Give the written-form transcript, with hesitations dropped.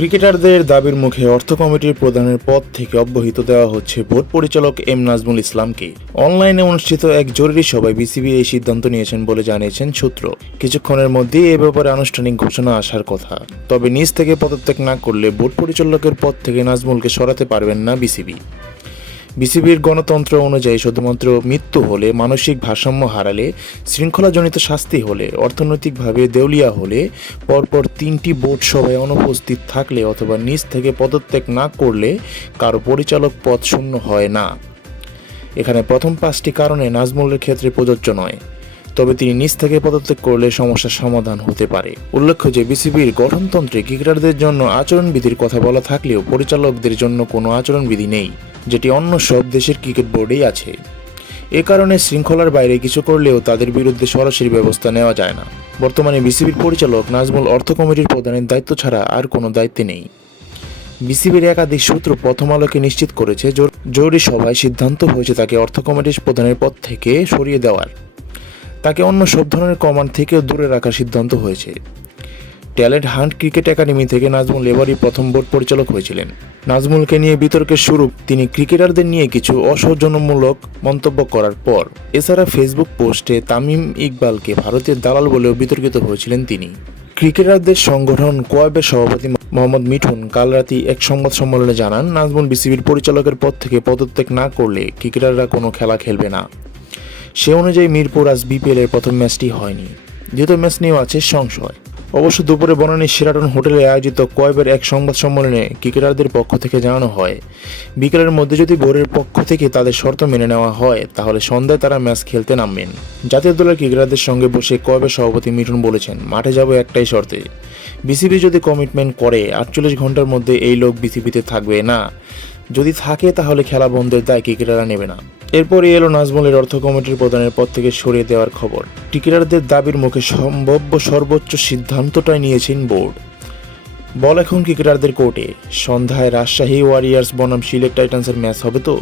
ক্রিকেটারদের দাবির মুখে অর্থ কমিটির প্রধানের পদ থেকে অব্যাহতি দেওয়া হচ্ছে বোর্ড পরিচালক এম নাজমুল ইসলামকে। অনলাইনে অনুষ্ঠিত এক জরুরি সভায় বিসিবি এই সিদ্ধান্ত নিয়েছেন বলে জানিয়েছেন সূত্র। কিছুক্ষণের মধ্যেই এ ব্যাপারে আনুষ্ঠানিক ঘোষণা আসার কথা। তবে নিজ থেকে পদত্যাগ না করলে বোর্ড পরিচালকের পদ থেকে নাজমুলকে সরাতে পারবেন না বিসিবি। বিসিবির গণতন্ত্র অনুযায়ী শুধুমাত্র মৃত্যু হলে, মানসিক ভারসাম্য হারালে, শৃঙ্খলাজনিত শাস্তি হলে, অর্থনৈতিকভাবে দেউলিয়া হলে, পরপর 3টি বোর্ড সভায় অনুপস্থিত থাকলে অথবা নিজ থেকে পদত্যাগ না করলে কারো পরিচালক পদ শূন্য হয় না। এখানে প্রথম 5টি কারণে নাজমুলের ক্ষেত্রে প্রযোজ্য নয়। তবে তিনি নিজ থেকে পদত্যাগ করলে সমস্যার সমাধান হতে পারে। উল্লেখ্য যে বিসিবির গঠনতন্ত্রে ক্রিকেটারদের জন্য আচরণবিধির কথা বলা থাকলেও পরিচালকদের জন্য কোনো আচরণবিধি নেই, যেটি অন্য সব দেশের ক্রিকেট বোর্ডেই আছে। এ কারণে শৃঙ্খলার বাইরে কিছু করলেও তাদের বিরুদ্ধে সরাসরি ব্যবস্থা নেওয়া যায় না। বর্তমানে বিসিবির পরিচালক নাজমুল অর্থ কমিটির প্রধানের দায়িত্ব ছাড়া আর কোনো দায়িত্ব নেই। বিসিবির একাধিক সূত্র প্রথম আলোকে নিশ্চিত করেছে জরুরি সভায় সিদ্ধান্ত হয়েছে তাকে অর্থ কমিটির প্রধানের পদ থেকে সরিয়ে দেওয়ার। তাকে অন্য সব ধরনের কমান্ড থেকেও দূরে রাখার সিদ্ধান্ত হয়েছে। ট্যালেন্ট হান্ট ক্রিকেট একাডেমি থেকে নাজমুল এবারই প্রথম বোর্ড পরিচালক হয়েছিলেন। নাজমুলকে নিয়ে বিতর্কের শুরু তিনি ক্রিকেটারদের নিয়ে কিছু অসৌজন্যমূলক মন্তব্য করার পর। এছাড়া ফেসবুক পোস্টে তামিম ইকবালকে ভারতের দালাল বলেও বিতর্কিত হয়েছিলেন তিনি। ক্রিকেটারদের সংগঠন কোয়াবের সভাপতি মোহাম্মদ মিঠুন কাল রাতে এক সংবাদ সম্মেলনে জানান, নাজমুল বিসিবির পরিচালকের পদ থেকে পদত্যাগ না করলে ক্রিকেটাররা কোনো খেলা খেলবে না। সে অনুযায়ী মিরপুর আজ বিপিএল এর প্রথম ম্যাচটি হয়নি। দ্বিতীয় ম্যাচ নিয়েও আছে সংশয়। অবশ্য দুপুরে বনানীর শেরাটন হোটেলে আয়োজিত কোয়াবের এক সংবাদ সম্মেলনে ক্রিকেটারদের পক্ষ থেকে জানানো হয়, বিকেলের মধ্যে যদি বোর্ডের পক্ষ থেকে তাদের শর্ত মেনে নেওয়া হয় তাহলে সন্ধ্যায় তারা ম্যাচ খেলতে নামবেন। জাতীয় দলের ক্রিকেটারদের সঙ্গে বসে কোয়াবের সভাপতি মিঠুন বলেছেন, মাঠে যাব একটাই শর্তে, বিসিবি যদি কমিটমেন্ট করে 48 ঘন্টার মধ্যে এই লোক বিসিবিতে থাকবে না, যদি থাকে তাহলে খেলা বন্ধের দায় ক্রিকেটাররা নেবে না। এরপরই এলো নাজমুলের অর্থ কমিটির প্রধানের পদ থেকে সরিয়ে দেওয়ার খবর। ক্রিকেটারদের দাবির মুখে সম্ভাব্য সর্বোচ্চ সিদ্ধান্তটাই নিয়েছেন বোর্ড। বল এখন ক্রিকেটারদের কোর্টে। সন্ধ্যায় রাজশাহী ওয়ারিয়র্স বনাম সিলেট টাইটান্সের ম্যাচ হবে তো।